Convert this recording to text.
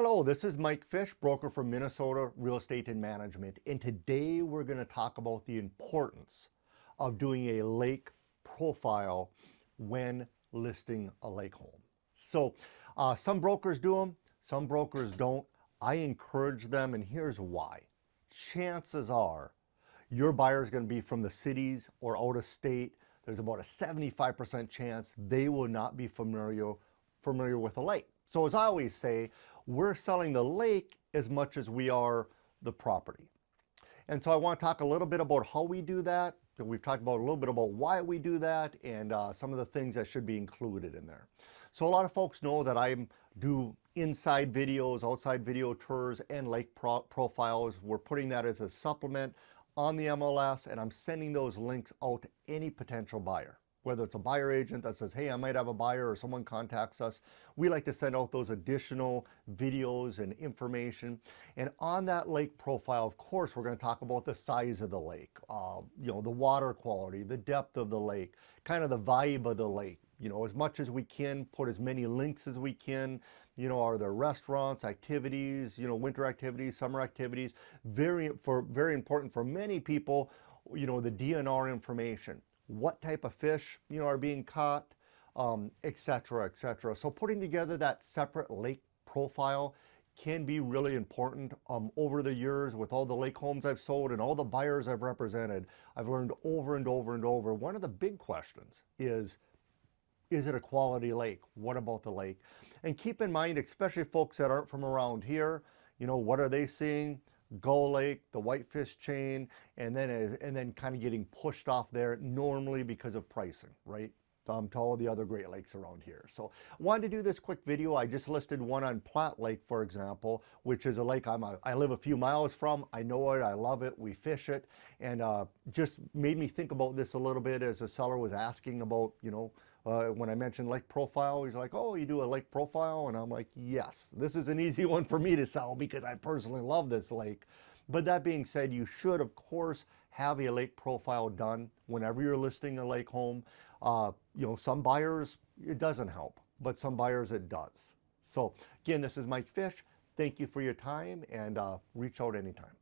Hello, this is Mike Fish, broker for Minnesota Real Estate and Management, and today we're going to talk about the importance of doing a lake profile when listing a lake home. So some brokers do them, some brokers don't. I encourage them, and here's why. Chances are your buyer is going to be from the cities or out of state. There's about a 75% chance they will not be familiar with a lake. So as I always say, we're selling the lake as much as we are the property. And so I want to talk a little bit about how we do that. We've talked about a little bit about why we do that and some of the things that should be included in there. So a lot of folks know that I do inside videos, outside video tours, and lake profiles. We're putting that as a supplement on the MLS, and I'm sending those links out to any potential buyer. Whether it's a buyer agent that says, hey, I might have a buyer, or someone contacts us, we like to send out those additional videos and information. And on that lake profile, of course, we're going to talk about the size of the lake, the water quality, the depth of the lake, kind of the vibe of the lake. As much as we can, put as many links as we can. Are there restaurants, activities, winter activities, summer activities? Very important for many people, the DNR information. What type of fish, are being caught, et cetera, et cetera. So putting together that separate lake profile can be really important. Over the years, with all the lake homes I've sold and all the buyers I've represented, I've learned over and over and over. One of the big questions is it a quality lake? What about the lake? And keep in mind, especially folks that aren't from around here, what are they seeing? Gull Lake, the Whitefish Chain, and then kind of getting pushed off there normally because of pricing, right? To all the other Great Lakes around here. So I wanted to do this quick video. I just listed one on Platte Lake, for example, which is a lake I live a few miles from. I know it, I love it, we fish it, and just made me think about this a little bit as the seller was asking about, when I mentioned lake profile. He's like, oh, you do a lake profile? And I'm like, yes, this is an easy one for me to sell because I personally love this lake. But that being said, you should, of course, have a lake profile done whenever you're listing a lake home. Some buyers, it doesn't help, but some buyers it does. So again, this is Mike Fish. Thank you for your time, and reach out anytime.